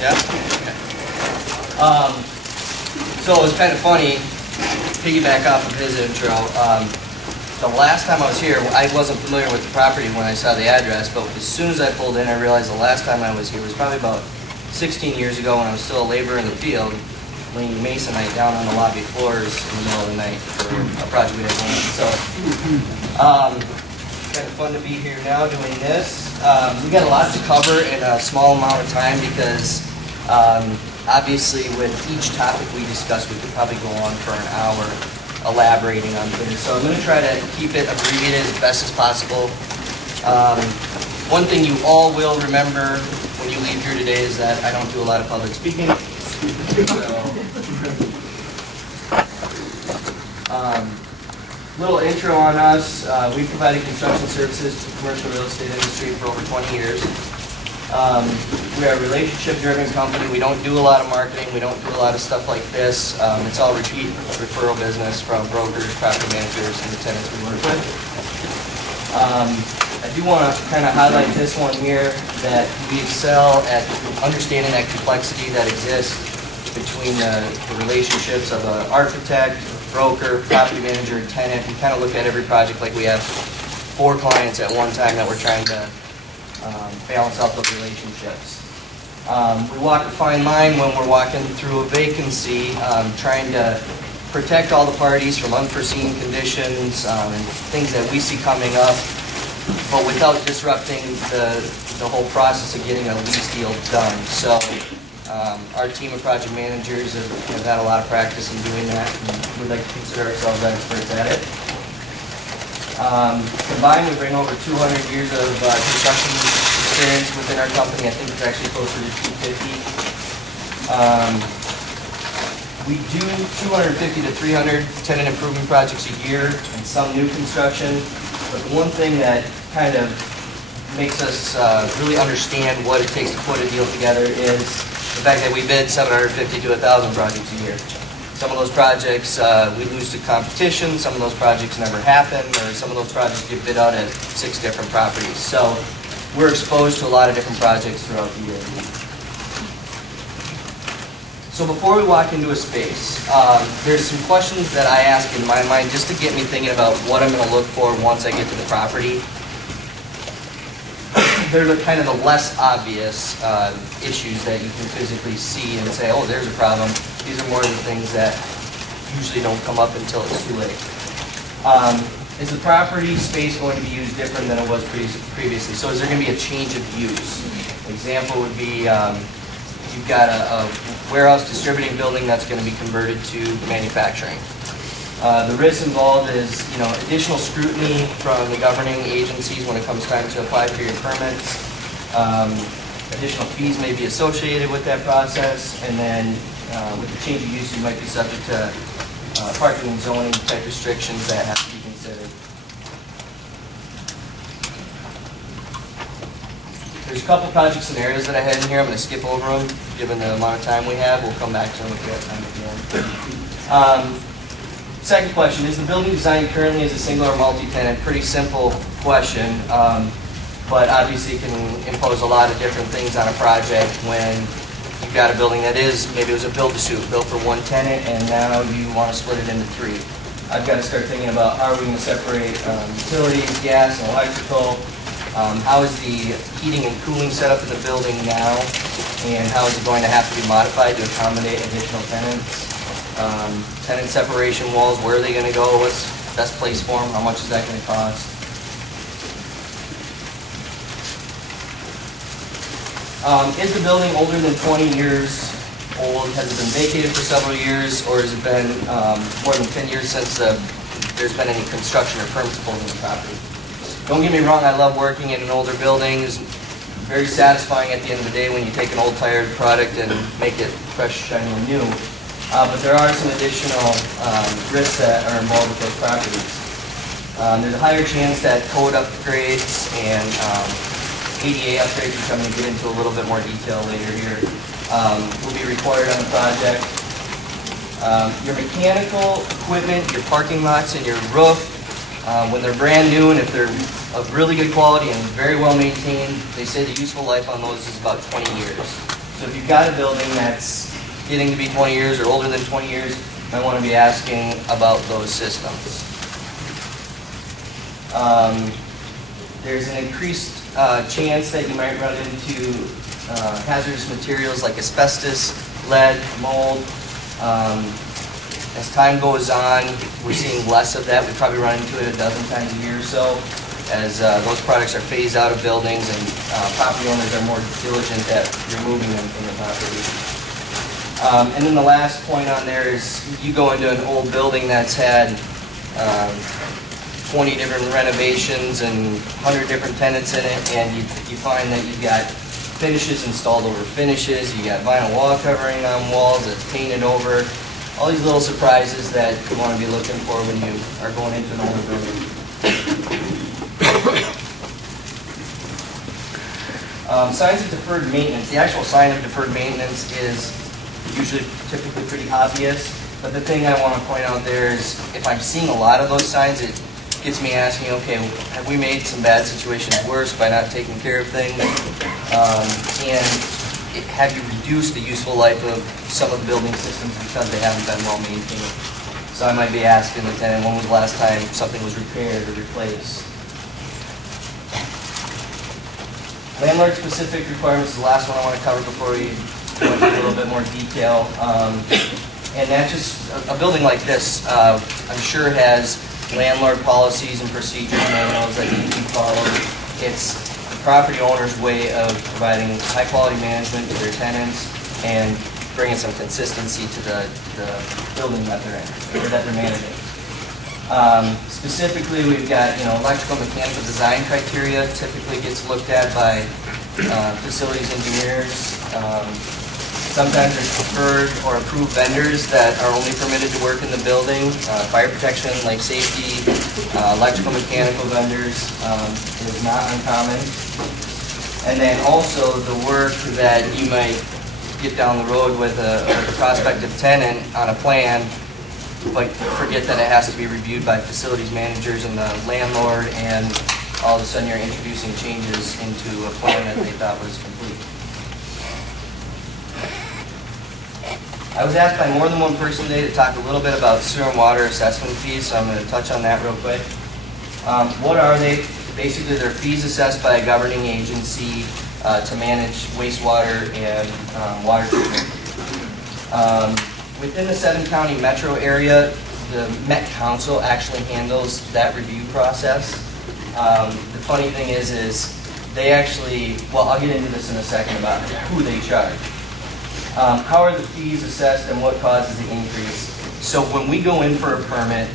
Yeah? Okay. So it was kind of funny, piggyback off of his intro. The last time I was here, I wasn't familiar with the property when I saw the address, but as soon as I pulled in, I realized the last time I was here was probably about 16 years ago when I was still a laborer in the field, laying masonite down on the lobby floors in the middle of the night for a project we had going on. So, kind of fun to be here now doing this. We got a lot to cover in a small amount of time because obviously with each topic we discuss, we could probably go on for an hour elaborating on things. So I'm going to try to keep it abbreviated as best as possible. One thing you all will remember when you leave here today is that I don't do a lot of public speaking. Little intro on us. We provided construction services to the commercial real estate industry for over 20 years. We are a relationship-driven company. We don't do a lot of marketing. We don't do a lot of stuff like this. It's all repeat referral business from brokers, property managers, and the tenants we work with. I do want to kind of highlight this one here, that we excel at understanding that complexity that exists between the relationships of an architect, broker, property manager, and tenant. We kind of look at every project like we have 4 clients at one time that we're trying to balance out those relationships. We walk a fine line when we're walking through a vacancy, trying to protect all the parties from unforeseen conditions and things that we see coming up, but without disrupting the whole process of getting a lease deal done. So our team of project managers have had a lot of practice in doing that, and we'd like to consider ourselves experts at it. Combined, we bring over 200 years of construction experience within our company. I think it's actually closer to 250. We do 250 to 300 tenant improvement projects a year and some new construction. But the one thing that kind of makes us really understand what it takes to put a deal together is the fact that we bid 750 to 1,000 projects a year. Some of those projects we lose to competition, some of those projects never happen, or some of those projects get bid out at 6 different properties. So we're exposed to a lot of different projects throughout the year. So before we walk into a space, there's some questions that I ask in my mind just to get me thinking about what I'm going to look for once I get to the property. They're kind of the less obvious issues that you can physically see and say, oh, there's a problem. These are more of the things that usually don't come up until it's too late. Is the property space going to be used different than it was previously? So is there going to be a change of use? An example would be you've got a warehouse distributing building that's going to be converted to manufacturing. The risk involved is, additional scrutiny from the governing agencies when it comes time to apply for your permits. Additional fees may be associated with that process, and then with the change of use, you might be subject to parking and zoning type restrictions that have to be considered. There's a couple project scenarios that I had in here. I'm going to skip over them, given the amount of time we have. We'll come back to them if we have time at the end. Second question, is the building designed currently as a single or multi-tenant? Pretty simple question, but obviously can impose a lot of different things on a project when you've got a building that is, maybe it was a build-to-suit, built for one tenant, and now you want to split it into 3. I've got to start thinking about how are we going to separate utilities, gas, and electrical. How is the heating and cooling set up in the building now, and how is it going to have to be modified to accommodate additional tenants? Tenant separation walls, where are they going to go? What's the best place for them? How much is that going to cost? Is the building older than 20 years old? Has it been vacated for several years, or has it been more than 10 years since there's been any construction or permits pulled in the property? Don't get me wrong, I love working in an older building. It's very satisfying at the end of the day when you take an old tired product and make it fresh, shiny, and new. But there are some additional risks that are involved with those properties. There's a higher chance that code upgrades and ADA upgrades, which I'm going to get into a little bit more detail later here, will be required on the project. Your mechanical equipment, your parking lots, and your roof, when they're brand new and if they're of really good quality and very well maintained, they say the useful life on those is about 20 years. So if you've got a building that's getting to be 20 years or older than 20 years, you might want to be asking about those systems. There's an increased chance that you might run into hazardous materials like asbestos, lead, mold. As time goes on, we're seeing less of that. We probably run into it a dozen times a year or so, as those products are phased out of buildings and property owners are more diligent at removing them from the property. And then the last point on there is you go into an old building that's had 20 different renovations and 100 different tenants in it, and you find that you've got finishes installed over finishes, you got vinyl wall covering on walls that's painted over, all these little surprises that you want to be looking for when you are going into an older building. Signs of deferred maintenance. The actual sign of deferred maintenance is usually typically pretty obvious, but the thing I want to point out there is if I'm seeing a lot of those signs, it gets me asking, okay, have we made some bad situations worse by not taking care of things? And have you reduced the useful life of some of the building systems because they haven't been well maintained? So I might be asking the tenant, when was the last time something was repaired or replaced? Landlord-specific requirements is the last one I want to cover before we go into a little bit more detail. And that's just, a building like this, I'm sure has landlord policies and procedures manuals that need to be followed. It's the property owner's way of providing high-quality management to their tenants and bringing some consistency to the building that they're in, or that they're managing. Specifically, we've got, electrical and mechanical design criteria typically gets looked at by facilities engineers. Sometimes there's preferred or approved vendors that are only permitted to work in the building. Fire protection, life safety, electrical mechanical vendors is not uncommon. And then also the work that you might get down the road with a prospective tenant on a plan, but forget that it has to be reviewed by facilities managers and the landlord, and all of a sudden you're introducing changes into a plan that they thought was complete. I was asked by more than one person today to talk a little bit about sewer and water assessment fees, so I'm going to touch on that real quick. What are they? Basically, they're fees assessed by a governing agency to manage wastewater and water treatment. Within the 7-county metro area, the Met Council actually handles that review process. The funny thing is they actually, well, I'll get into this in a second about who they charge. How are the fees assessed and what causes the increase? So when we go in for a permit,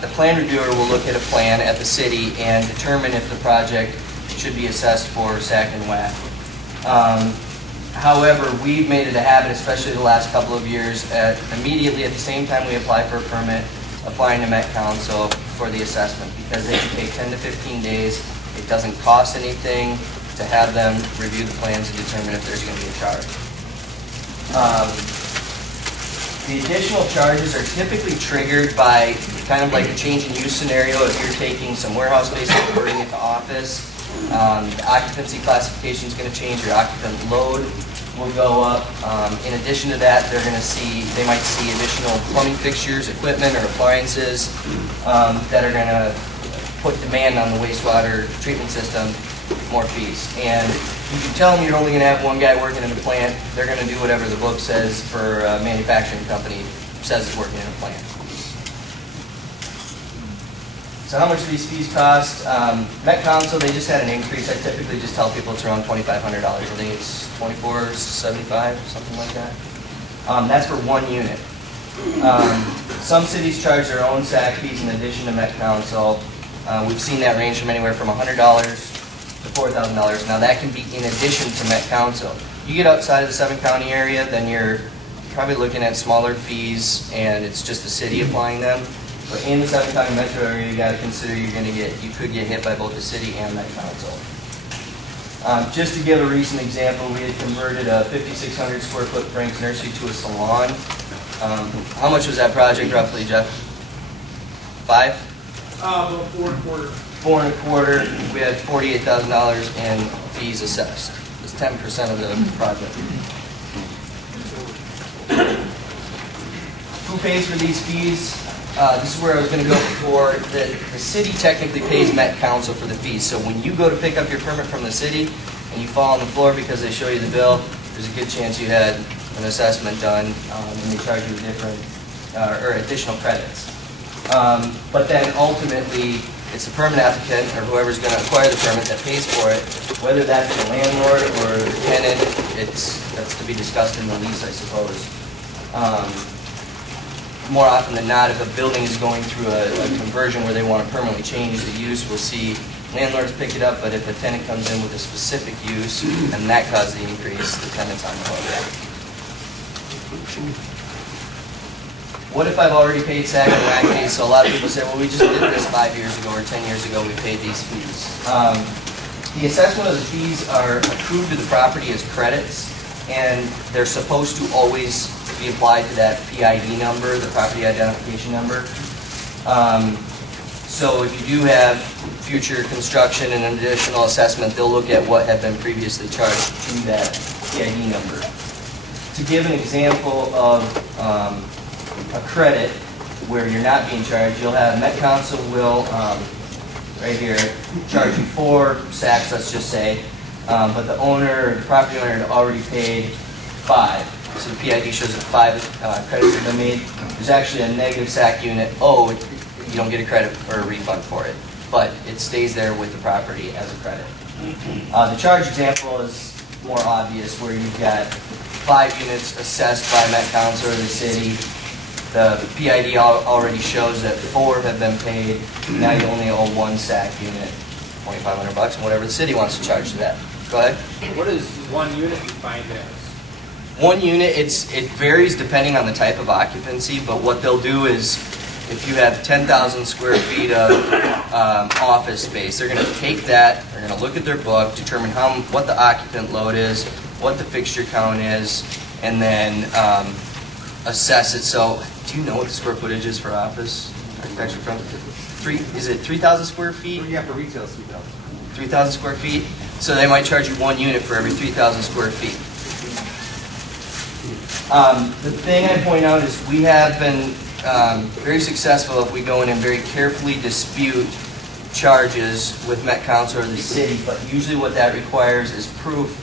the plan reviewer will look at a plan at the city and determine if the project should be assessed for SAC and WAC. However, we've made it a habit, especially the last couple of years, immediately at the same time we apply for a permit, applying to Met Council for the assessment, because they can take 10 to 15 days. It doesn't cost anything to have them review the plans and determine if there's going to be a charge. The additional charges are typically triggered by kind of like a change in use scenario. If you're taking some warehouse space and converting it to office, the occupancy classification is going to change. Your occupant load will go up. In addition to that, they might see additional plumbing fixtures, equipment, or appliances that are going to put demand on the wastewater treatment system, more fees. And you can tell them you're only going to have one guy working in the plant. They're going to do whatever the book says for a manufacturing company says is working in a plant. So how much do these fees cost? Met Council, they just had an increase. I typically just tell people it's around $2,500. I think it's $2,475, something like that. That's for one unit. Some cities charge their own SAC fees in addition to Met Council. We've seen that range from anywhere from $100 to $4,000. Now that can be in addition to Met Council. You get outside of the 7-county area, then you're probably looking at smaller fees, and it's just the city applying them. But in the 7-county metro area, you got to consider you could get hit by both the city and Met Council. Just to give a recent example, we had converted a 5,600 square foot Frank's Nursery to a salon. How much was that project roughly, Jeff? 5? About 4 1/4. 4 1/4. We had $48,000 in fees assessed. 10% of the project. Who pays for these fees? This is where I was going to go before. The city technically pays Met Council for the fees. So when you go to pick up your permit from the city and you fall on the floor because they show you the bill, there's a good chance you had an assessment done and they charge you different or additional credits. But then ultimately, it's the permit applicant or whoever's going to acquire the permit that pays for it. Whether that's the landlord or the tenant, that's to be discussed in the lease, I suppose. More often than not, if a building is going through a conversion where they want to permanently change the use, we'll see landlords pick it up, but if a tenant comes in with a specific use and that caused the increase, the tenant's on the hook. What if I've already paid SAC and WAC fees? So a lot of people say, well, we just did this 5 years ago or 10 years ago, we paid these fees. The assessment of the fees are accrued to the property as credits, and they're supposed to always be applied to that PID number, the property identification number. So if you do have future construction and an additional assessment, they'll look at what had been previously charged to that PID number. To give an example of a credit where you're not being charged, you'll have Met Council will, right here, charge you 4 SACs, let's just say, but the owner, the property owner had already paid 5. So the PID shows that 5 credits have been made. There's actually a negative SAC unit owed. You don't get a credit or a refund for it, but it stays there with the property as a credit. The charge example is more obvious, where you've got 5 units assessed by Met Council or the city. The PID already shows that 4 have been paid. Now you only owe 1 SAC unit, $2,500, and whatever the city wants to charge to that. Go ahead. What is 1 unit defined as? 1 unit, it varies depending on the type of occupancy, but what they'll do is, if you have 10,000 square feet of office space, they're going to take that, they're going to look at their book, determine what the occupant load is, what the fixture count is, and then assess it. So, do you know what the square footage is for office architecture from? Is it 3,000 square feet? Yeah, for retail, 3,000. 3,000 square feet? So they might charge you 1 unit for every 3,000 square feet. The thing I point out is we have been very successful if we go in and very carefully dispute charges with Met Council or the city, but usually what that requires is proof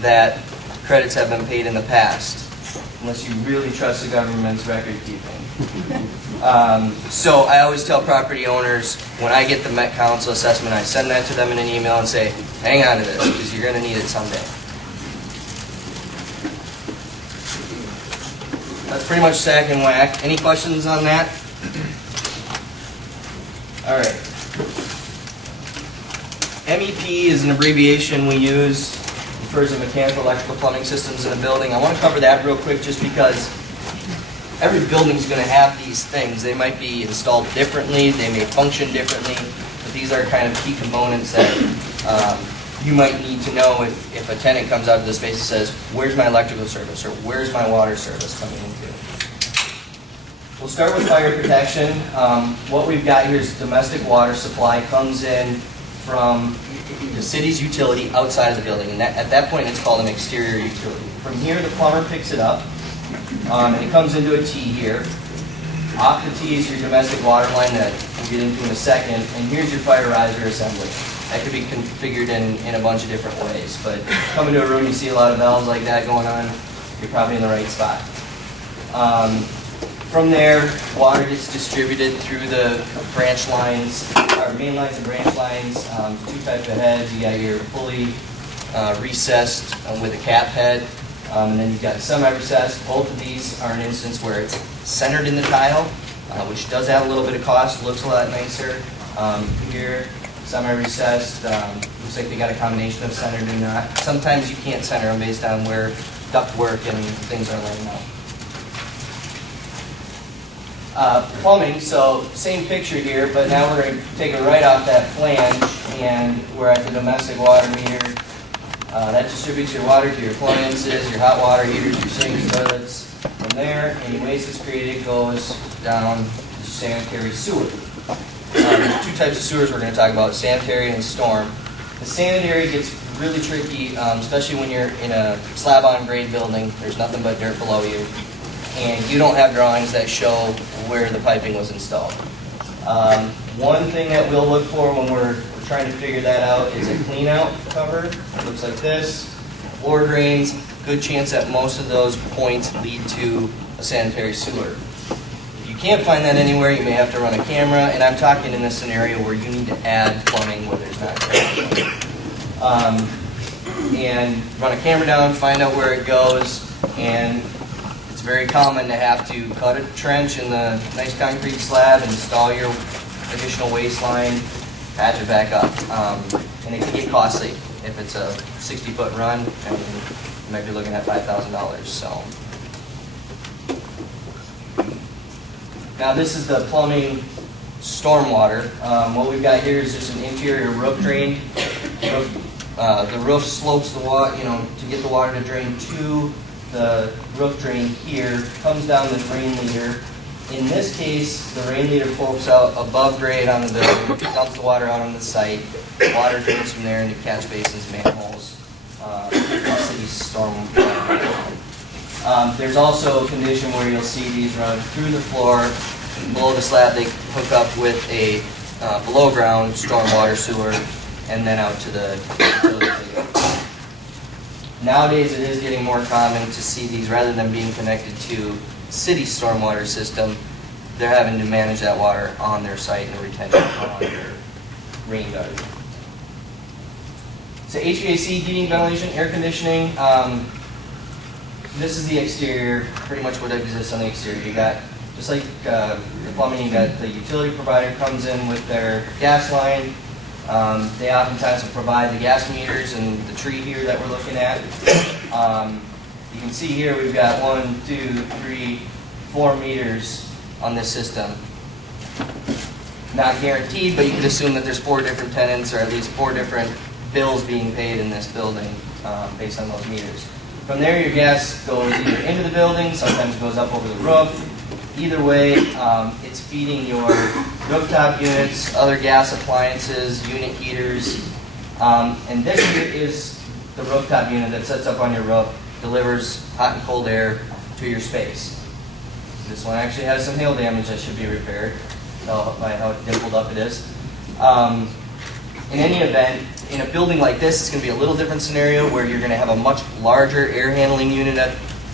that credits have been paid in the past, unless you really trust the government's record keeping. So I always tell property owners, when I get the Met Council assessment, I send that to them in an email and say, hang on to this, because you're going to need it someday. That's pretty much SAC and WAC. Any questions on that? All right. MEP is an abbreviation we use. It refers to mechanical, electrical, plumbing systems in a building. I want to cover that real quick just because every building is going to have these things. They might be installed differently. They may function differently. But these are kind of key components that you might need to know if a tenant comes out of the space and says, where's my electrical service or where's my water service coming into? We'll start with fire protection. What we've got here is domestic water supply comes in from the city's utility outside of the building. And at that point, it's called an exterior utility. From here, the plumber picks it up, and it comes into a T here. Off the T is your domestic water line that we'll get into in a second. And here's your fire riser assembly. That could be configured in a bunch of different ways. But come into a room, you see a lot of valves like that going on, you're probably in the right spot. From there, water gets distributed through the branch lines, or main lines and branch lines. 2 types of heads. You got your fully recessed with a cap head, and then you've got semi-recessed. Both of these are an instance where it's centered in the tile, which does add a little bit of cost. Looks a lot nicer. Here, semi-recessed. Looks like they got a combination of centered and not. Sometimes you can't center them based on where ductwork and things are laying out. Plumbing, so same picture here, but now we're going to take it right off that flange, and we're at the domestic water meter. That distributes your water to your appliances, your hot water heaters, your sinks, toilets. From there, any waste that's created goes down the sanitary sewer. There's 2 types of sewers we're going to talk about, sanitary and storm. The sanitary gets really tricky, especially when you're in a slab-on-grade building. There's nothing but dirt below you, and you don't have drawings that show where the piping was installed. One thing that we'll look for when we're trying to figure that out is a clean-out cover. It looks like this. Floor drains, good chance that most of those points lead to a sanitary sewer. If you can't find that anywhere, you may have to run a camera, and I'm talking in a scenario where you need to add plumbing where there's not and run a camera down, find out where it goes, and it's very common to have to cut a trench in the nice concrete slab, install your additional waste line, patch it back up, and it can get costly. If it's a 60-foot run, I mean, you might be looking at $5,000. So now this is the plumbing stormwater. What we've got here is just an interior roof drain. The roof slopes the water, to get the water to drain to the roof drain here, comes down the drain leader. In this case, the rain leader pokes out above grade on the building, dumps the water out on the site. Water drains from there into catch basins, manholes, city storm. There's also a condition where you'll see these run through the floor. Below the slab, they hook up with a below-ground stormwater sewer, and then out to the utility. Nowadays, it is getting more common to see these, rather than being connected to city stormwater system, they're having to manage that water on their site and retention on their rain guard. So HVAC, heating, ventilation, air conditioning. This is the exterior, pretty much what exists on the exterior. You got, just like the plumbing, you got the utility provider comes in with their gas line. They oftentimes will provide the gas meters and the tree here that we're looking at. You can see here we've got 1, 2, 3, 4 meters on this system. Not guaranteed, but you can assume that there's 4 different tenants, or at least 4 different bills being paid in this building based on those meters. From there, your gas goes either into the building, sometimes goes up over the roof. Either way, it's feeding your rooftop units, other gas appliances, unit heaters. And this here is the rooftop unit that sits up on your roof, delivers hot and cold air to your space. This one actually has some hail damage that should be repaired, by how dimpled up it is. In any event, in a building like this, it's going to be a little different scenario where you're going to have a much larger air handling unit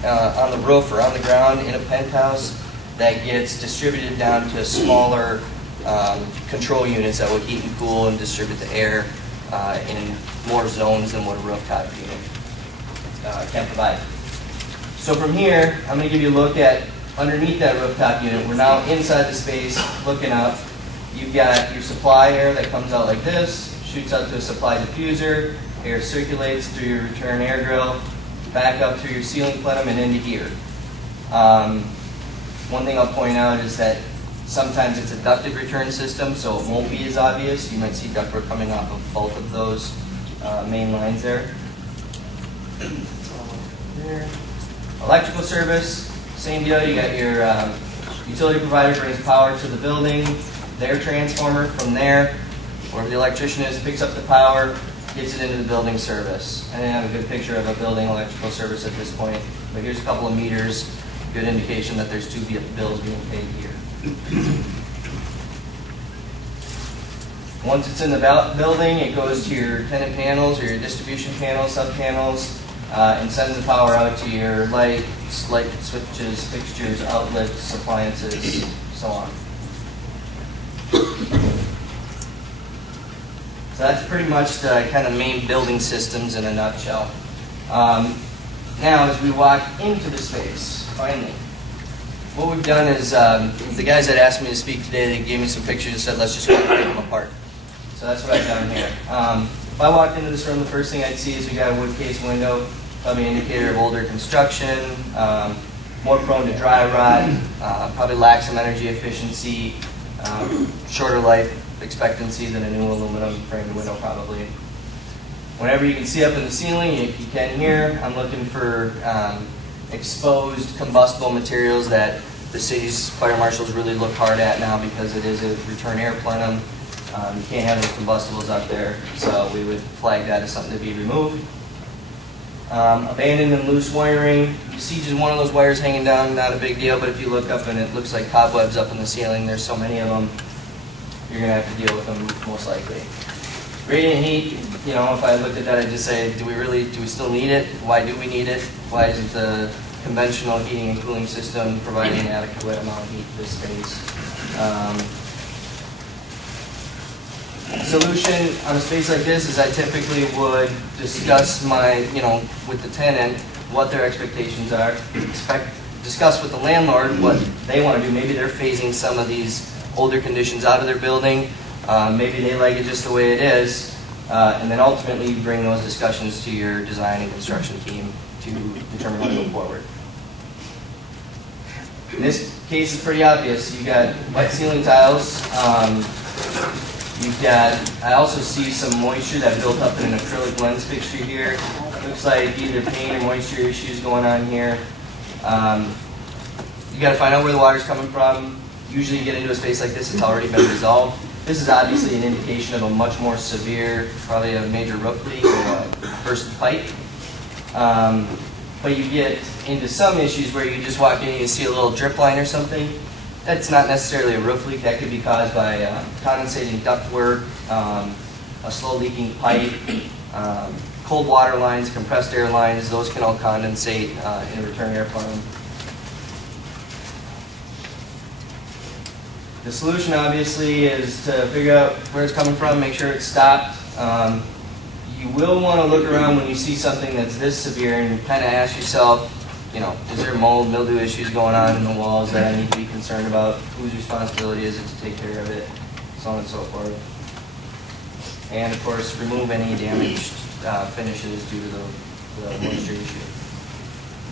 on the roof or on the ground in a penthouse that gets distributed down to smaller control units that will heat and cool and distribute the air in more zones than what a rooftop unit can provide. So from here, I'm going to give you a look at underneath that rooftop unit. We're now inside the space, looking up. You've got your supply air that comes out like this, shoots out to a supply diffuser, air circulates through your return air grill, back up through your ceiling plenum and into here. One thing I'll point out is that sometimes it's a ducted return system, so it won't be as obvious. You might see ductwork coming off of both of those main lines there. Electrical service, same deal. You got your utility provider brings power to the building, their transformer from there, wherever the electrician is, picks up the power, gets it into the building service. I didn't have a good picture of a building electrical service at this point, but here's a couple of meters, good indication that there's 2 bills being paid here. Once it's in the building, it goes to your tenant panels or your distribution panels, sub-panels, and sends the power out to your lights, light switches, fixtures, outlets, appliances, so on. So that's pretty much the kind of main building systems in a nutshell. Now, as we walk into the space, finally, what we've done is, the guys that asked me to speak today, they gave me some pictures and said, let's just go and take them apart. So that's what I've done here. If I walked into this room, the first thing I'd see is we got a wood case window, probably an indicator of older construction, more prone to dry rot, probably lacks some energy efficiency, shorter life expectancy than a new aluminum framed window probably. Whenever you can see up in the ceiling, if you can here, I'm looking for exposed combustible materials that the city's fire marshals really look hard at now because it is a return air plenum. You can't have those combustibles up there, so we would flag that as something to be removed. Abandoned and loose wiring. You see just one of those wires hanging down, not a big deal, but if you look up and it looks like cobwebs up in the ceiling, there's so many of them, you're going to have to deal with them most likely. Radiant heat, you know, if I looked at that, I'd just say, do we still need it? Why do we need it? Why isn't the conventional heating and cooling system providing an adequate amount of heat to this space? Solution on a space like this is I typically would discuss with the tenant what their expectations are, discuss with the landlord what they want to do. Maybe they're phasing some of these older conditions out of their building. Maybe they like it just the way it is. And then ultimately you bring those discussions to your design and construction team to determine how to go forward. In this case, it's pretty obvious. You've got wet ceiling tiles. I also see some moisture that built up in an acrylic lens fixture here. Looks like either paint or moisture issues going on here. You got to find out where the water's coming from. Usually you get into a space like this, it's already been resolved. This is obviously an indication of a much more severe, probably a major roof leak or a burst pipe. But you get into some issues where you just walk in and you see a little drip line or something. That's not necessarily a roof leak. That could be caused by condensating ductwork, a slow leaking pipe, cold water lines, compressed air lines. Those can all condensate in a return air funnel. The solution obviously is to figure out where it's coming from, make sure it's stopped. You will want to look around when you see something that's this severe and kind of ask yourself, is there mold, mildew issues going on in the walls that I need to be concerned about? Whose responsibility is it to take care of it? So on and so forth. And of course, remove any damaged finishes due to the moisture issue.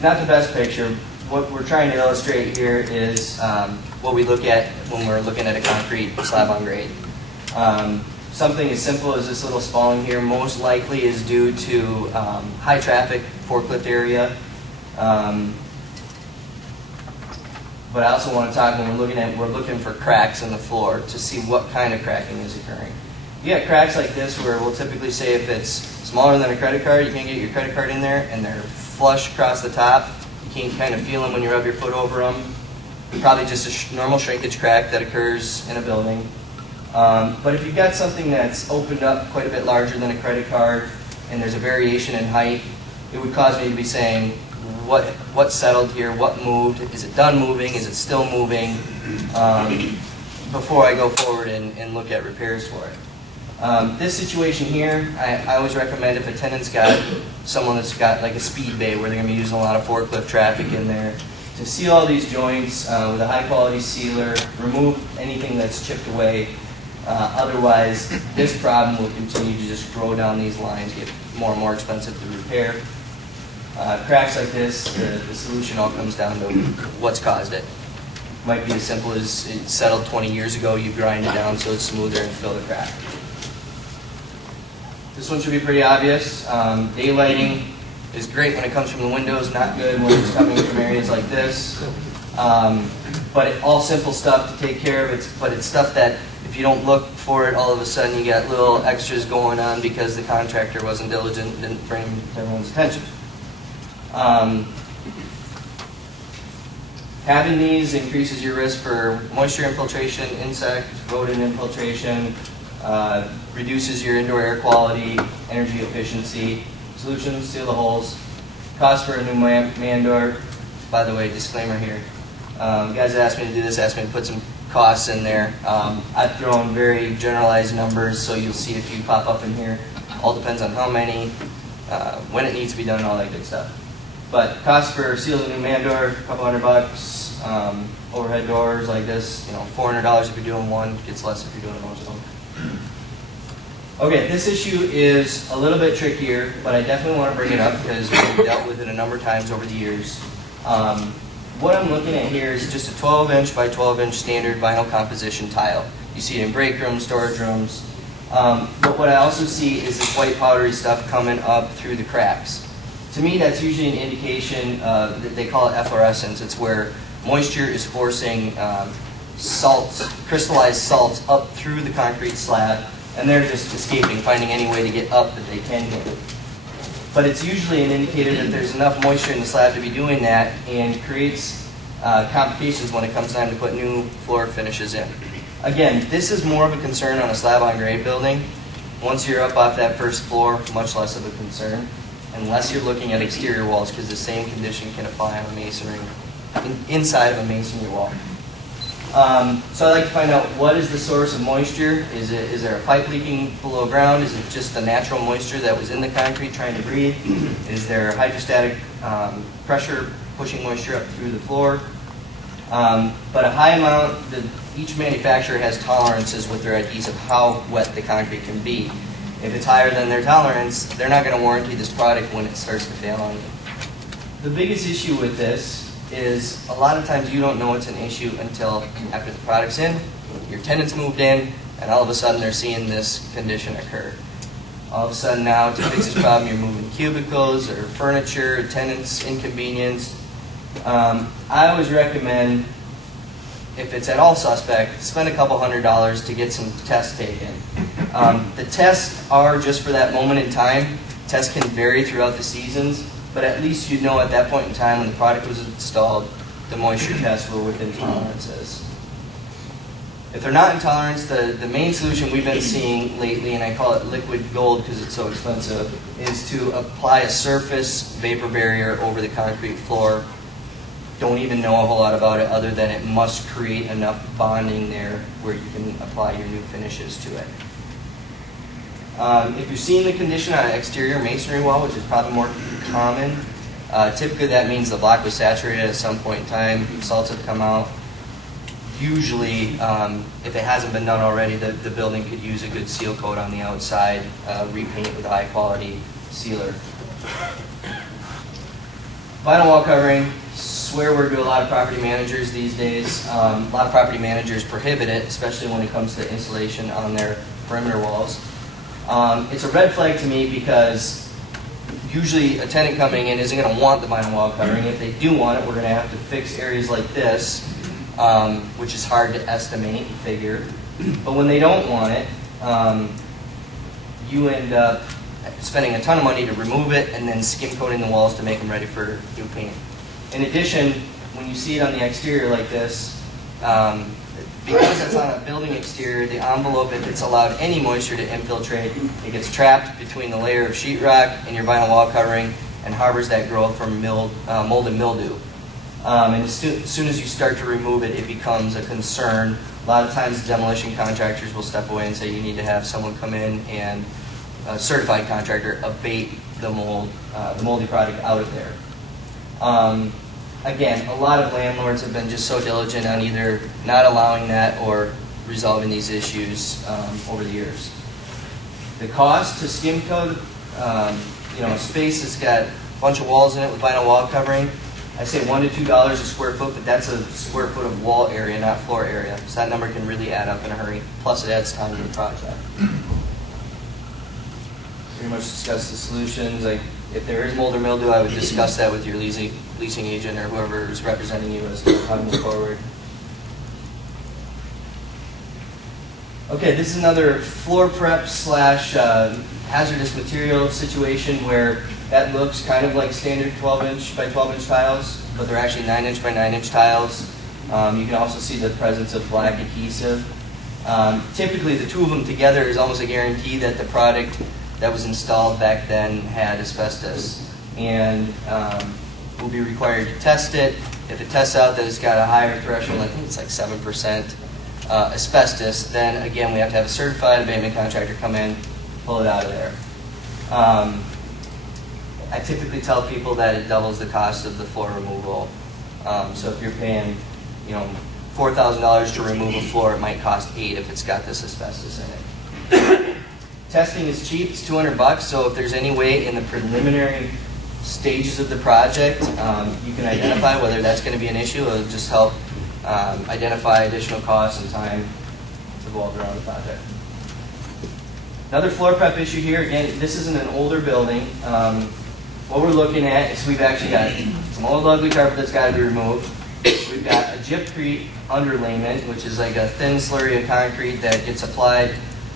Not the best picture. What we're trying to illustrate here is what we look at when we're looking at a concrete slab on grade. Something as simple as this little spalling here most likely is due to high traffic forklift area. But I also want to talk when we're looking for cracks in the floor to see what kind of cracking is occurring. You got cracks like this where we'll typically say if it's smaller than a credit card, you can get your credit card in there and they're flush across the top. You can kind of feel them when you rub your foot over them. Probably just a normal shrinkage crack that occurs in a building. But if you've got something that's opened up quite a bit larger than a credit card and there's a variation in height, it would cause me to be saying, what settled here, what moved, is it done moving, is it still moving, before I go forward and look at repairs for it. This situation here, I always recommend if a tenant's got someone that's got like a speed bay where they're going to be using a lot of forklift traffic in there, to seal all these joints with a high quality sealer, remove anything that's chipped away. Otherwise, this problem will continue to just grow down these lines, get more and more expensive to repair. Cracks like this, the solution all comes down to what's caused it. Might be as simple as it settled 20 years ago, you grind it down so it's smoother and fill the crack. This one should be pretty obvious. Daylighting is great when it comes from the windows, not good when it's coming from areas like this. But all simple stuff to take care of, but it's stuff that if you don't look for it, all of a sudden you got little extras going on because the contractor wasn't diligent and didn't bring them to everyone's attention. Having these increases your risk for moisture infiltration, insect, rodent infiltration, reduces your indoor air quality, energy efficiency. Solutions, seal the holes. Cost for a new man door. By the way, disclaimer here. You guys asked me to do this, asked me to put some costs in there. I've thrown very generalized numbers, so you'll see a few pop up in here. All depends on how many, when it needs to be done, and all that good stuff. But cost for sealing a new man door, a couple $100. Overhead doors like this, $400 if you're doing one, gets less if you're doing a bunch of them. Okay, this issue is a little bit trickier, but I definitely want to bring it up because we've dealt with it a number of times over the years. What I'm looking at here is just a 12-inch by 12-inch standard vinyl composition tile. You see it in break rooms, storage rooms. But what I also see is this white powdery stuff coming up through the cracks. To me, that's usually an indication that they call it efflorescence. It's where moisture is forcing salts, crystallized salts up through the concrete slab, and they're just escaping, finding any way to get up that they can get. But it's usually an indicator that there's enough moisture in the slab to be doing that, and creates complications when it comes time to put new floor finishes in. Again, this is more of a concern on a slab-on-grade building. Once you're up off that first floor, much less of a concern, unless you're looking at exterior walls, because the same condition can apply on a masonry, inside of a masonry wall. So I'd like to find out, what is the source of moisture? Is there a pipe leaking below ground? Is it just the natural moisture that was in the concrete trying to breathe? Is there hydrostatic pressure pushing moisture up through the floor? But a high amount, each manufacturer has tolerances with their adhesive, how wet the concrete can be. If it's higher than their tolerance, they're not going to warranty this product when it starts to fail on you. The biggest issue with this is a lot of times you don't know it's an issue until after the product's in, your tenants moved in, and all of a sudden they're seeing this condition occur. All of a sudden now, to fix this problem, you're moving cubicles or furniture, tenants inconvenienced. I always recommend, if it's at all suspect, spend a couple $100 to get some tests taken. The tests are just for that moment in time. Tests can vary throughout the seasons, but at least you know at that point in time when the product was installed, the moisture tests were within tolerances. If they're not in tolerance, the main solution we've been seeing lately, and I call it liquid gold because it's so expensive, is to apply a surface vapor barrier over the concrete floor. Don't even know a whole lot about it other than it must create enough bonding there where you can apply your new finishes to it. If you're seeing the condition on an exterior masonry wall, which is probably more common, typically that means the block was saturated at some point in time, salts have come out. Usually, if it hasn't been done already, the building could use a good seal coat on the outside, repaint it with a high quality sealer. Vinyl wall covering, swear word to a lot of property managers these days. A lot of property managers prohibit it, especially when it comes to insulation on their perimeter walls. It's a red flag to me because usually a tenant coming in isn't going to want the vinyl wall covering. If they do want it, we're going to have to fix areas like this, which is hard to estimate and figure. But when they don't want it, you end up spending a ton of money to remove it and then skim coating the walls to make them ready for new paint. In addition, when you see it on the exterior like this, because it's on a building exterior, the envelope, if it's allowed any moisture to infiltrate, it gets trapped between the layer of sheetrock and your vinyl wall covering and harbors that growth from mold and mildew. And as soon as you start to remove it, it becomes a concern. A lot of times demolition contractors will step away and say you need to have someone come in and a certified contractor abate the moldy product out of there. Again, a lot of landlords have been just so diligent on either not allowing that or resolving these issues over the years. The cost to skim coat, space has got a bunch of walls in it with vinyl wall covering. I say $1 to $2 a square foot, but that's a square foot of wall area, not floor area. So that number can really add up in a hurry. Plus, it adds time to the project. Pretty much discuss the solutions. If there is mold or mildew, I would discuss that with your leasing agent or whoever is representing you as to how to move forward. Okay, this is another floor prep slash hazardous material situation where that looks kind of like standard 12-inch by 12-inch tiles, but they're actually 9-inch by 9-inch tiles. You can also see the presence of black adhesive. Typically, the two of them together is almost a guarantee that the product that was installed back then had asbestos, and we'll be required to test it. If it tests out that it's got a higher threshold, I think it's like 7% asbestos, then again we have to have a certified abatement contractor come in, pull it out of there. I typically tell people that it doubles the cost of the floor removal. So if you're paying, $4,000 to remove a floor, it might cost $8,000 if it's got this asbestos in it. Testing is cheap, it's $200, so if there's any way in the preliminary stages of the project, you can identify whether that's going to be an issue. It'll just help identify additional costs and time involved around the project. Another floor prep issue here, again, this isn't an older building. What we're looking at is we've actually got some old ugly carpet that's got to be removed. We've got a gypcrete underlayment, which is like a thin slurry of concrete that gets applied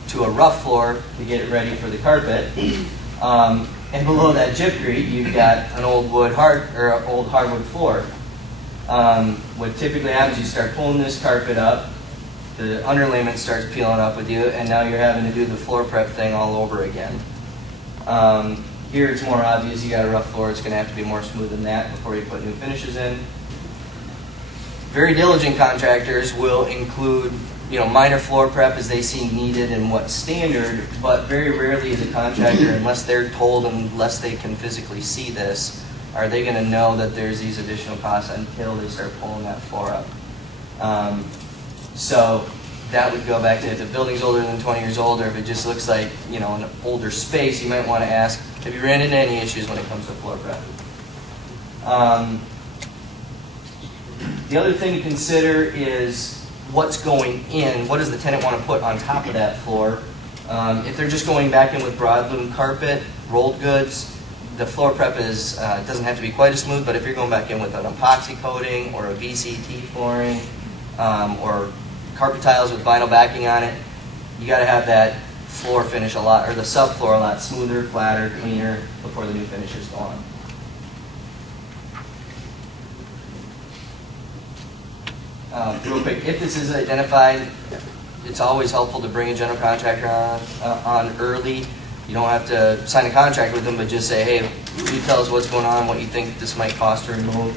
to a rough floor to get it ready for the carpet. And below that gypcrete, you've got an old old hardwood floor. What typically happens, you start pulling this carpet up, the underlayment starts peeling up with you, and now you're having to do the floor prep thing all over again. Here it's more obvious, you got a rough floor, it's going to have to be more smooth than that before you put new finishes in. Very diligent contractors will include, minor floor prep as they see needed and what's standard, but very rarely is a contractor, unless they're told, unless they can physically see this, are they going to know that there's these additional costs until they start pulling that floor up. So that would go back to if the building's older than 20 years old, or if it just looks like an older space, you might want to ask, have you ran into any issues when it comes to floor prep? The other thing to consider is what's going in. What does the tenant want to put on top of that floor? If they're just going back in with broadloom carpet, rolled goods, the floor prep doesn't have to be quite as smooth, but if you're going back in with an epoxy coating or a VCT flooring or carpet tiles with vinyl backing on it, you got to have that floor finish the subfloor a lot smoother, flatter, cleaner before the new finishes go on. Real quick, if this is identified, it's always helpful to bring a general contractor on early. You don't have to sign a contract with them, but just say, hey, you tell us what's going on, what you think this might cost to remove.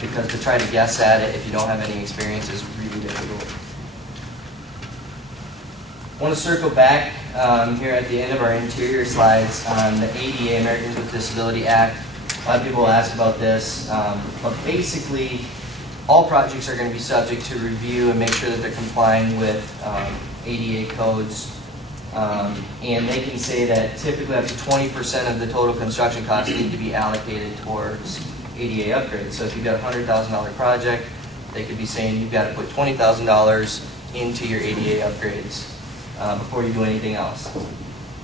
Because to try to guess at it if you don't have any experience is really difficult. I want to circle back here at the end of our interior slides on the ADA, Americans with Disability Act. A lot of people ask about this, but basically all projects are going to be subject to review and make sure that they're complying with ADA codes. And they can say that typically up to 20% of the total construction costs need to be allocated towards ADA upgrades. So if you've got a $100,000 project, they could be saying you've got to put $20,000 into your ADA upgrades before you do anything else.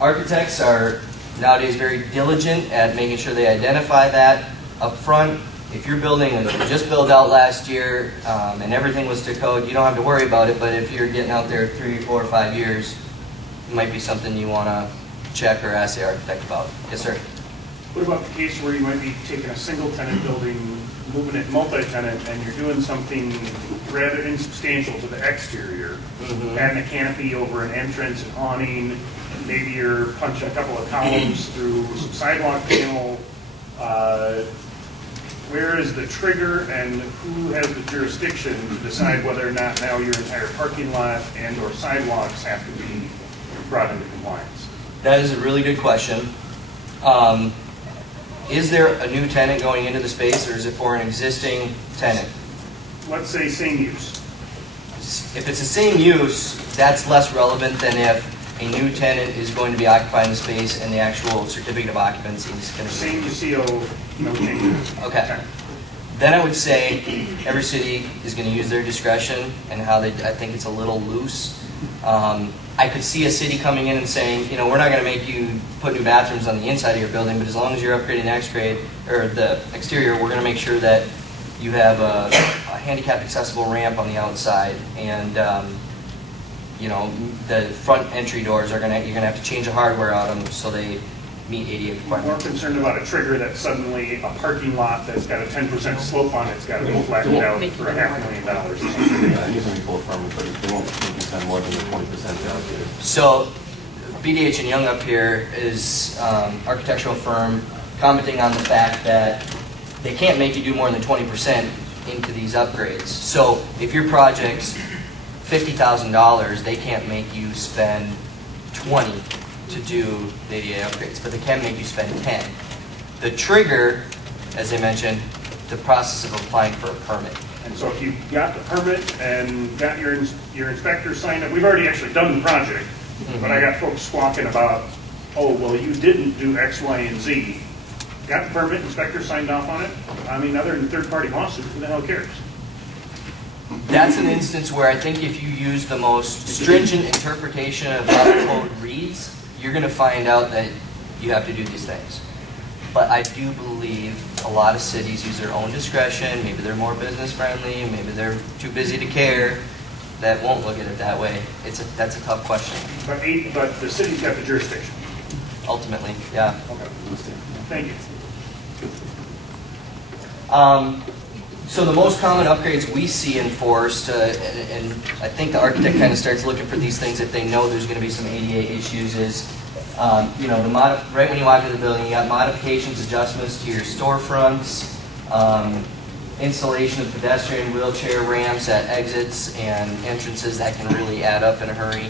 Architects are nowadays very diligent at making sure they identify that up front. If you're building and you just built out last year and everything was to code, you don't have to worry about it, but if you're getting out there 3, 4, or 5 years, it might be something you want to check or ask the architect about. Yes, sir? What about the case where you might be taking a single tenant building, moving it multi-tenant, and you're doing something rather insubstantial to the exterior, adding a canopy over an entrance, an awning, maybe you're punching a couple of columns through some sidewalk panel. Where is the trigger and who has the jurisdiction to decide whether or not now your entire parking lot and or sidewalks have to be brought into compliance? That is a really good question. Is there a new tenant going into the space, or is it for an existing tenant? Let's say same use. If it's the same use, that's less relevant than if a new tenant is going to be occupying the space and the actual certificate of occupancy is going to be... Same CO, no changes. Okay. Then I would say every city is going to use their discretion and how they, I think it's a little loose. I could see a city coming in and saying, we're not going to make you put new bathrooms on the inside of your building, but as long as you're upgrading the exterior, we're going to make sure that you have a handicapped accessible ramp on the outside, and the front entry doors you're going to have to change the hardware on them so they meet ADA requirements. More concerned about a trigger that's suddenly a parking lot that's got a 10% slope on it, it's got to be flattened out for $500,000 or something. Usually pull from, but they won't make you spend more than the 20% allocated. So, BDH and Young up here is architectural firm commenting on the fact that they can't make you do more than 20% into these upgrades. So, if your project's $50,000, they can't make you spend $20,000 to do the ADA upgrades, but they can make you spend $10,000. The trigger, as I mentioned, the process of applying for a permit. And so if you got the permit and got your inspector signed up, we've already actually done the project, but I got folks squawking about, oh, well, you didn't do X, Y, and Z. Got the permit, inspector signed off on it. I mean, other than third-party lawsuit, who the hell cares? That's an instance where I think if you use the most stringent interpretation of how the code reads, you're going to find out that you have to do these things. But I do believe a lot of cities use their own discretion. Maybe they're more business friendly, maybe they're too busy to care, that won't look at it that way. That's a tough question, But the city's got the jurisdiction. ultimately, yeah. Okay. Thank you. So the most common upgrades we see enforced, and I think the architect kind of starts looking for these things if they know there's going to be some ADA issues, is right when you walk into the building, you got modifications, adjustments to your storefronts, installation of pedestrian wheelchair ramps at exits and entrances that can really add up in a hurry.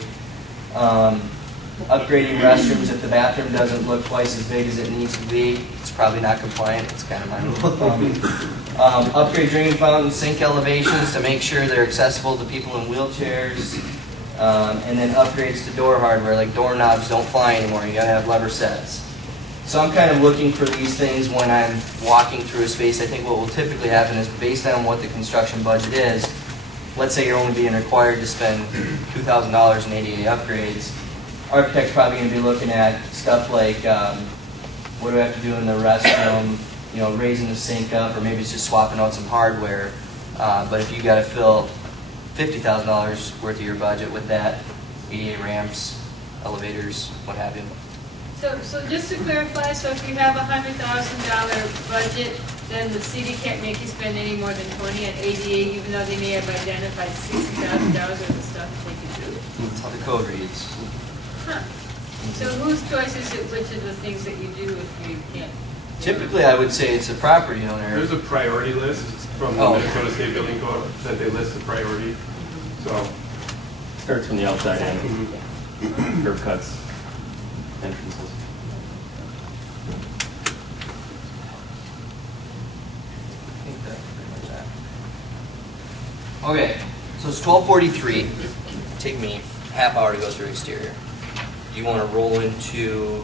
Upgrading restrooms if the bathroom doesn't look twice as big as it needs to be. It's probably not compliant. It's kind of my rule of thumb. Upgrade drinking fountains, sink elevations to make sure they're accessible to people in wheelchairs. And then upgrades to door hardware, like doorknobs don't fly anymore. You gotta have lever sets. So I'm kind of looking for these things when I'm walking through a space. I think what will typically happen is based on what the construction budget is, let's say you're only being required to spend $2,000 in ADA upgrades, architect's probably going to be looking at stuff like what do I have to do in the restroom, raising the sink up, or maybe it's just swapping out some hardware. But if you got to fill $50,000 worth of your budget with that, ADA ramps, elevators, what have you. So just to clarify, so if you have a $100,000 budget, then the city can't make you spend any more than 20 at ADA, even though they may have identified $60,000 worth of stuff that they could do. That's how the code reads. Huh. So whose choice is it which of the things that you do if you can't? Typically, I would say it's a property owner. There's a priority list from the Minnesota State Building Code that they list the priority. So Starts from the outside in, curb cuts, entrances. I think that's pretty much that. Okay, so it's 12:43. Take me half hour to go through exterior. Do you want to roll into?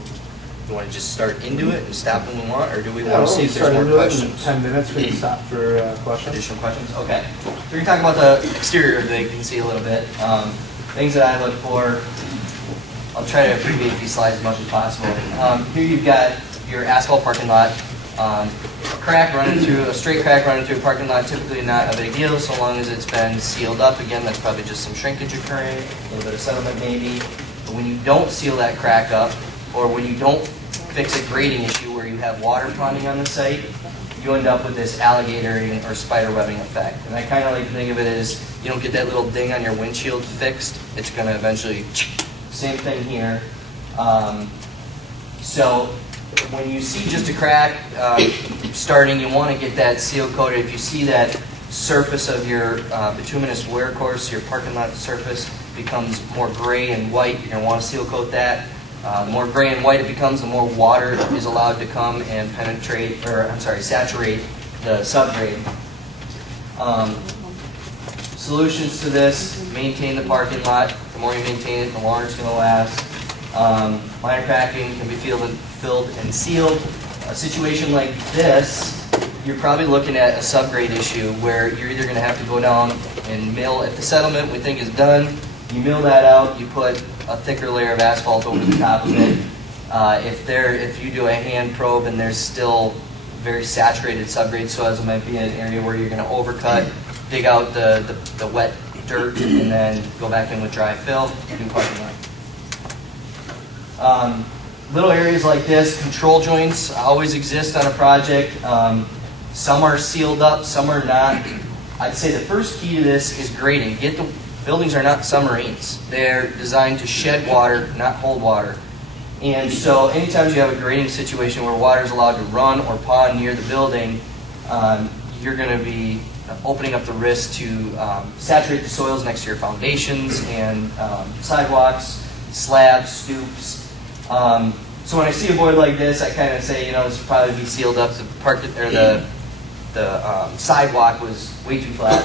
You want to just start into it and stop when we want, or do we want to see if there's more questions? 10 minutes, we can stop for questions. Additional questions? Okay. So we're going to talk about the exterior that you can see a little bit. Things that I look for. I'll try to abbreviate these slides as much as possible. Here you've got your asphalt parking lot. A straight crack running through a parking lot, typically not a big deal so long as it's been sealed up. Again, that's probably just some shrinkage occurring, a little bit of settlement maybe. But when you don't seal that crack up, or when you don't fix a grading issue where you have water ponding on the site, you end up with this alligatoring or spider webbing effect. And I kind of like to think of it as you don't get that little ding on your windshield fixed, it's going to eventually, same thing here. So when you see just a crack starting, you want to get that seal coated. If you see that surface of your bituminous wear course, your parking lot surface becomes more gray and white, you're going to want to seal coat that. The more gray and white it becomes, the more water is allowed to come and saturate the subgrade. Solutions to this: maintain the parking lot. The more you maintain it, the longer it's going to last. Minor cracking can be filled and sealed. A situation like this, you're probably looking at a subgrade issue where you're either going to have to go down and mill at the settlement we think is done. You mill that out, you put a thicker layer of asphalt over the top of it. If you do a hand probe and there's still very saturated subgrade soils, it might be an area where you're going to overcut, dig out the wet dirt, and then go back in with dry fill, new parking lot. Little areas like this, control joints always exist on a project. Some are sealed up, some are not. I'd say the first key to this is grading. Buildings are not submarines. They're designed to shed water, not hold water. And so anytime you have a grading situation where water is allowed to run or pond near the building, you're going to be opening up the risk to saturate the soils next to your foundations and sidewalks, slabs, stoops. So when I see a void like this, I kind of say, this would probably be sealed up. The sidewalk was way too flat.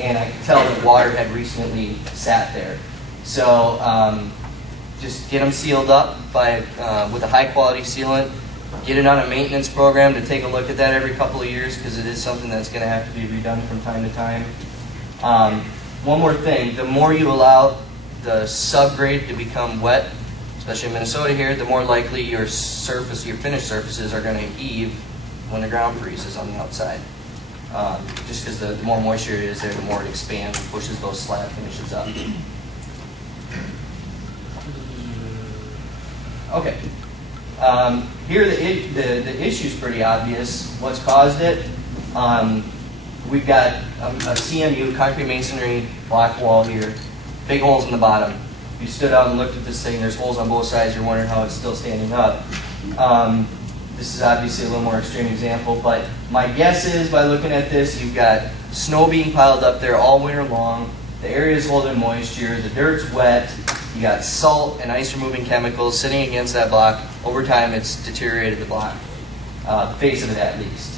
And I could tell that water had recently sat there. So just get them sealed up with a high-quality sealant. Get it on a maintenance program to take a look at that every couple of years because it is something that's going to have to be redone from time to time. One more thing, the more you allow the subgrade to become wet, especially in Minnesota here, the more likely your finished surfaces are going to heave when the ground freezes on the outside. Just because the more moisture it is there, the more it expands and pushes those slab finishes up. Okay. Here the issue's pretty obvious. What's caused it? We've got a CMU, concrete masonry block wall here, big holes in the bottom. If you stood out and looked at this thing, there's holes on both sides, you're wondering how it's still standing up. This is obviously a little more extreme example, but my guess is by looking at this, you've got snow being piled up there all winter long, the area is holding moisture, the dirt's wet, you got salt and ice removing chemicals sitting against that block. Over time it's deteriorated the block, the face of it at least.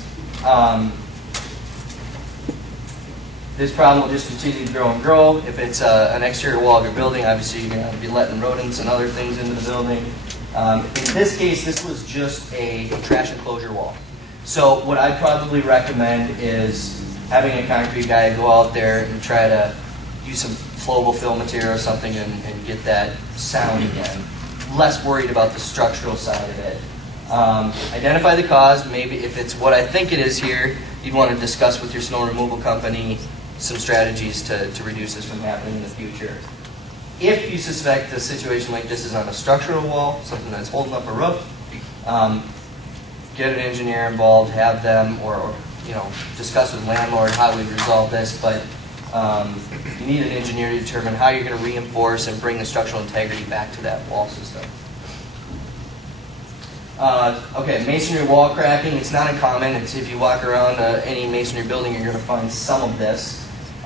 This problem will just continue to grow and grow. If it's an exterior wall of your building, obviously you're going to be letting rodents and other things into the building. In this case, this was just a trash enclosure wall. So what I'd probably recommend is having a concrete guy go out there and try to use some flowable fill material or something and get that sound again. Less worried about the structural side of it. Identify the cause. Maybe if it's what I think it is here, you'd want to discuss with your snow removal company some strategies to reduce this from happening in the future. If you suspect a situation like this is on a structural wall, something that's holding up a roof, get an engineer involved, have them, or discuss with landlord how we resolve this. But you need an engineer to determine how you're going to reinforce and bring the structural integrity back to that wall system. Okay, masonry wall cracking. It's not uncommon. If you walk around any masonry building, you're going to find some of this.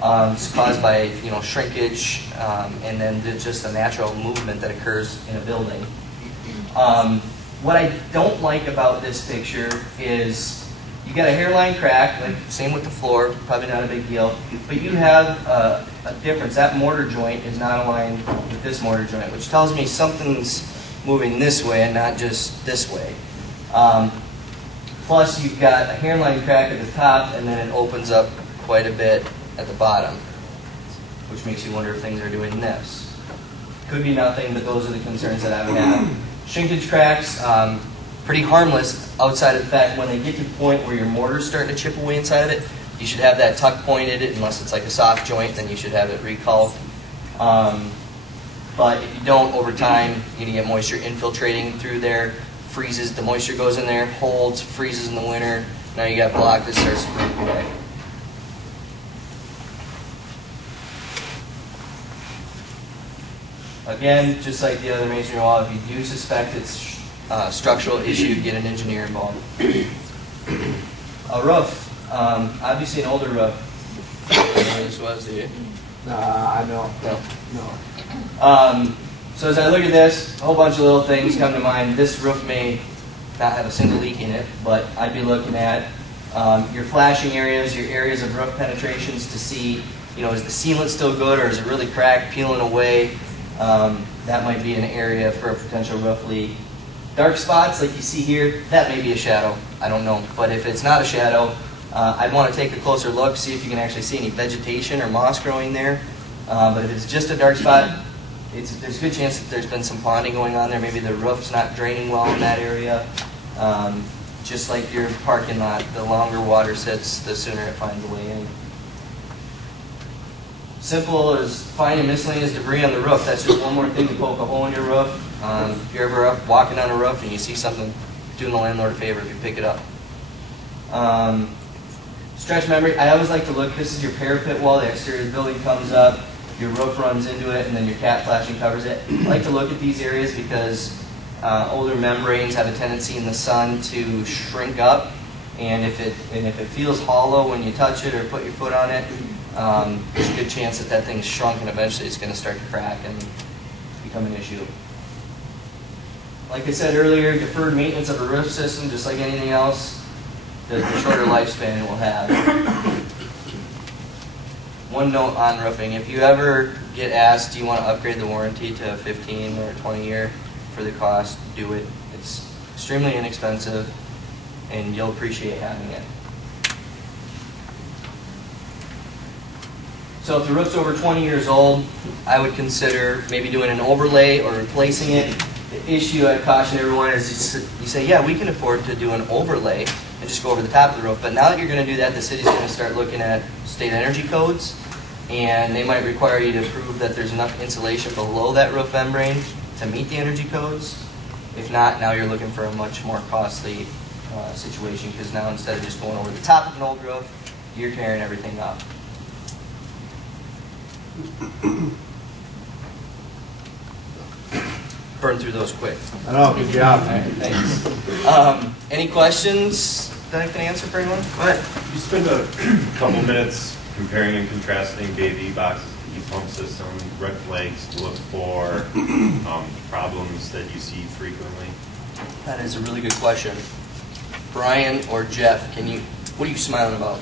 It's caused by shrinkage and then just the natural movement that occurs in a building. What I don't like about this picture is you got a hairline crack, like same with the floor, probably not a big deal, but you have a difference. That mortar joint is not aligned with this mortar joint, which tells me something's moving this way and not just this way. Plus you've got a hairline crack at the top and then it opens up quite a bit at the bottom, which makes you wonder if things are doing this. Could be nothing, but those are the concerns that I would have. Shrinkage cracks, pretty harmless outside of the fact when they get to the point where your mortar's starting to chip away inside of it, you should have that tuck pointed, unless it's like a soft joint, then you should have it recalled. But if you don't, over time, you're going to get moisture infiltrating through there, freezes, the moisture goes in there, holds, freezes in the winter, now you got block that starts to break away. Again, just like the other masonry wall, if you do suspect it's a structural issue, get an engineer involved. A roof, obviously an older roof. This was the. I know. No. So as I look at this, a whole bunch of little things come to mind. This roof may not have a single leak in it, but I'd be looking at your flashing areas, your areas of roof penetrations to see, is the sealant still good or is it really cracked, peeling away? That might be an area for a potential roof leak. Dark spots like you see here, that may be a shadow. I don't know. But if it's not a shadow, I'd want to take a closer look, see if you can actually see any vegetation or moss growing there. But if it's just a dark spot, there's a good chance that there's been some ponding going on there. Maybe the roof's not draining well in that area. Just like your parking lot, the longer water sits, the sooner it finds a way in. Simple as finding miscellaneous debris on the roof. That's just one more thing to poke a hole in your roof. If you're ever up walking on a roof and you see something, doing the landlord a favor if you pick it up. Stretch memory. I always like to look. This is your parapet wall. The exterior of the building comes up. Your roof runs into it, and then your cat flashing covers it. I like to look at these areas because older membranes have a tendency in the sun to shrink up, and if it feels hollow when you touch it or put your foot on it, there's a good chance that thing's shrunk and eventually it's going to start to crack and become an issue. Like I said earlier, deferred maintenance of a roof system, just like anything else, the shorter lifespan it will have. One note on roofing, if you ever get asked, do you want to upgrade the warranty to a 15 or 20 year for the cost, do it. It's extremely inexpensive and you'll appreciate having it. So if the roof's over 20 years old, I would consider maybe doing an overlay or replacing it. The issue I caution everyone is you say, yeah, we can afford to do an overlay and just go over the top of the roof, but now that you're going to do that, the city's going to start looking at state energy codes, and they might require you to prove that there's enough insulation below that roof membrane to meet the energy codes. If not, now you're looking for a much more costly situation, because now instead of just going over the top of an old roof, you're tearing everything up. Burn through those quick. I know, good job. All right, thanks. Any questions that I can answer for anyone? Go ahead. You spend a couple minutes comparing and contrasting BAV boxes to heat pump system, red flags to look for, problems that you see frequently. That is a really good question. Brian or Jeff, what are you smiling about?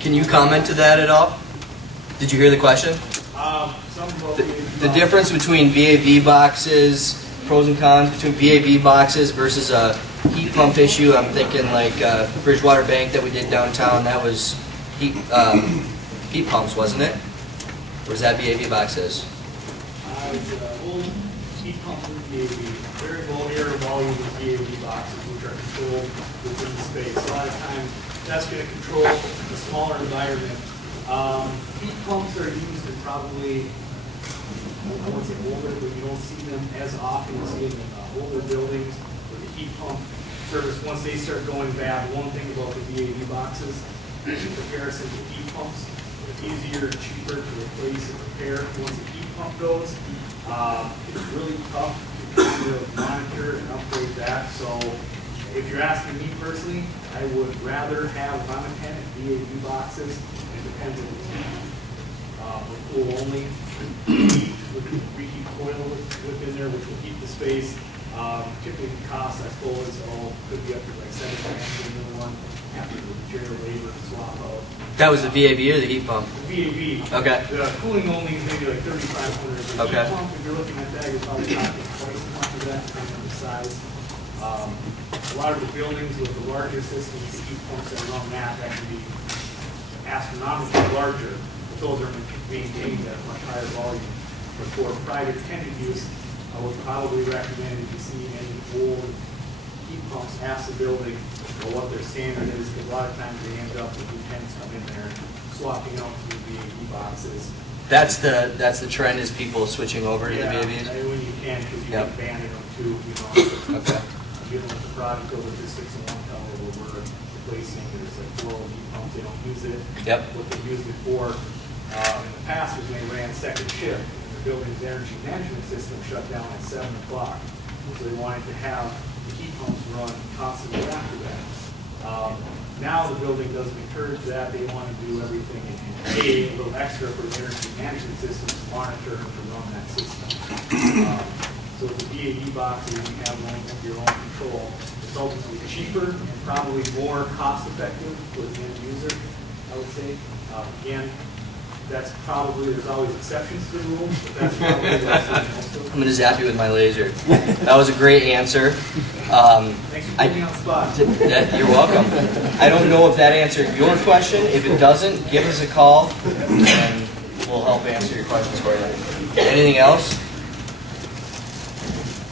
Can you comment to that at all? Did you hear the question? The difference between VAV boxes, pros and cons between VAV boxes versus a heat pump issue. I'm thinking like Bridgewater Bank that we did downtown. That was heat pumps, wasn't it? Or was that VAV boxes? Old heat pumps with VAV, variable air volume with VAV boxes, which are controlled within the space. A lot of times, that's going to control a smaller environment. Heat pumps are used in probably, I won't say older, but you don't see them as often. You see them in older buildings where the heat pump service, once they start going bad, one thing about the VAV boxes, in comparison to heat pumps, it's easier and cheaper to replace and repair once the heat pump goes. It's really tough to monitor and upgrade that. So if you're asking me personally, I would rather have, if I'm a tenant, VAV boxes. It depends on the heat. With cool only, with the reheat coil within there, which will heat the space. Typically the cost, I suppose, could be up to like $7,000 for the new one after the material labor swap out. That was the VAV or the heat pump? The VAV. Okay. The cooling only is maybe like $3,500. The Okay. heat pump, if you're looking at that, you're probably talking twice as much of that, depending on the size. A lot of the buildings with the larger systems, the heat pumps that run that can be astronomically larger, but those are maintained at a much higher volume. But for private tenant use, I would probably recommend if you see any old heat pumps, ask the building what their standard is, because a lot of times they end up with new tenants come in there swapping out to the VAV boxes. That's the trend, is people switching over to the VAVs? Yeah, when you can, because you Yep. can ban it on too, you know. Okay. Dealing with the project over this 6-in-1 tower where we're replacing, there's like 4 old heat pumps, they don't use it. Yep. What they used it for in the past was when they ran second shift, and the building's energy management system shut down at 7 o'clock. So they wanted to have the heat pumps run constantly after that. Now the building doesn't encourage that, they want to do everything and pay a little extra for the energy management system to monitor and to run that system. So with the VAV boxes, you have one of your own control. It's ultimately cheaper and probably more cost effective for the end user, I would say. Again, that's probably, there's always exceptions to the rule, but that's probably what I see most of. I'm going to zap you with my laser. That was a great answer. Thanks for putting me on the spot. You're welcome. I don't know if that answered your question. If it doesn't, give us a call and we'll help answer your questions for you. Anything else?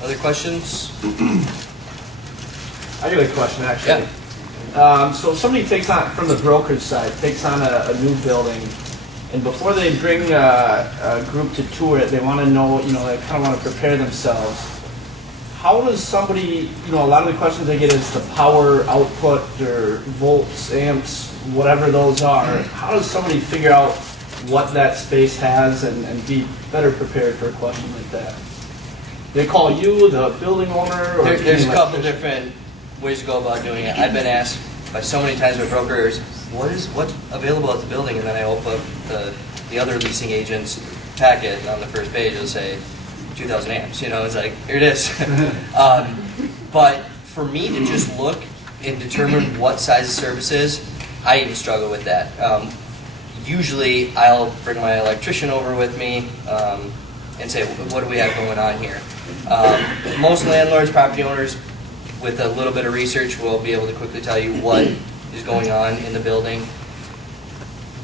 Other questions? I got a question, actually. So somebody takes on, from the brokerage side, takes on a new building, and before they bring a group to tour it, they want to know, they kind of want to prepare themselves. How does somebody, a lot of the questions they get is the power output or volts, amps, whatever those are. How does somebody figure out what that space has and be better prepared for a question like that? They call you, the building owner, or There's a couple different ways to go about doing it. I've been asked by so many times by brokers, what's available at the building? And then I open up the other leasing agent's packet, and on the first page it'll say 2,000 amps. It's like, here it is. But for me to just look and determine what size the service is, I even struggle with that. Usually I'll bring my electrician over with me and say, what do we have going on here? Most landlords, property owners, with a little bit of research, will be able to quickly tell you what is going on in the building.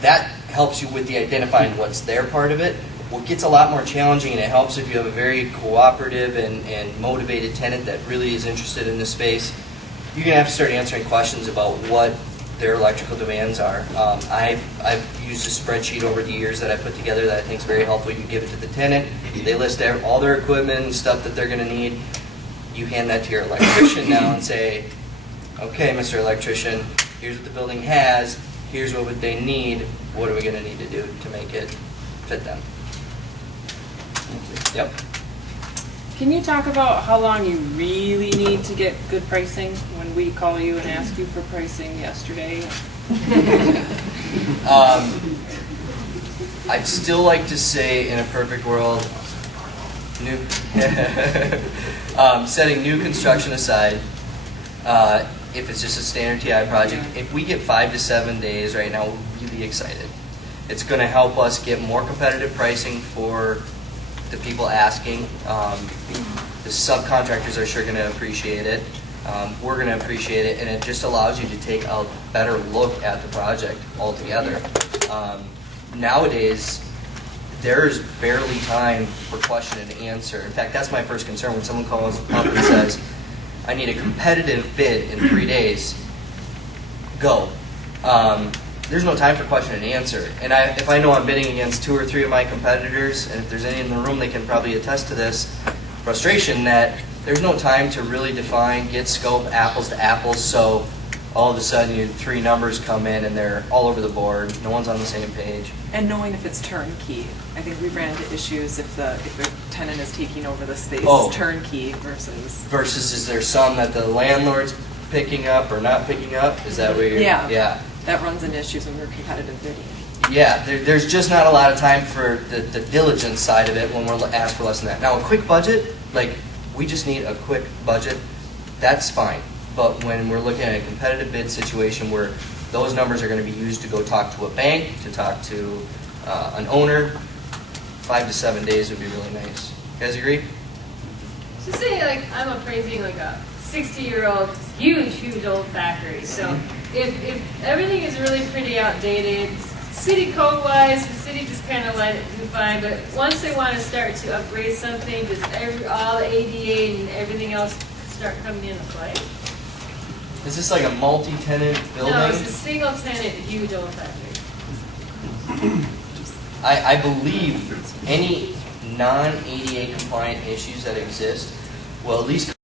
That helps you with the identifying what's their part of it. What gets a lot more challenging, and it helps if you have a very cooperative and motivated tenant that really is interested in this space, you're going to have to start answering questions about what their electrical demands are. I've used a spreadsheet over the years that I put together that I think is very helpful. You give it to the tenant, they list all their equipment and stuff that they're going to need. You hand that to your electrician now and say, okay, Mr. Electrician, here's what the building has, here's what they need, what are we going to need to do to make it fit them? Yep. Can you talk about how long you really need to get good pricing when we call you and ask you for pricing yesterday? I'd still like to say, in a perfect world, setting new construction aside, if it's just a standard TI project, if we get 5 to 7 days right now, we're really excited. It's going to help us get more competitive pricing for the people asking. The subcontractors are sure going to appreciate it. We're going to appreciate it, and it just allows you to take a better look at the project altogether. Nowadays, there's barely time for question and answer. In fact, that's my first concern when someone calls up and says, I need a competitive bid in 3 days. Go. There's no time for question and answer. And if I know I'm bidding against 2 or 3 of my competitors, and if there's any in the room, they can probably attest to this frustration that there's no time to really define, get scope, apples to apples, so all of a sudden you 3 numbers come in and they're all over the board, no one's on the same page. And knowing if it's turnkey. I think we've ran into issues if the tenant is taking over the space, turnkey versus... Versus is there some that the landlord's picking up or not picking up? Is that where you're... Yeah. That runs into issues when we're competitive bidding. Yeah, there's just not a lot of time for the diligence side of it when we're asked for less than that. Now, a quick budget, like, we just need a quick budget, that's fine. But when we're looking at a competitive bid situation where those numbers are going to be used to go talk to a bank, to talk to an owner, 5 to 7 days would be really nice. You guys agree? So say like I'm appraising like a 60-year-old huge old factory. So if everything is really pretty outdated, city code wise, the city just kind of let it do fine. But once they want to start to upgrade something, does all the ADA and everything else start coming into play? Is this like a multi-tenant building? No, it's a single-tenant huge old factory. I believe any non-ADA compliant issues that exist will at least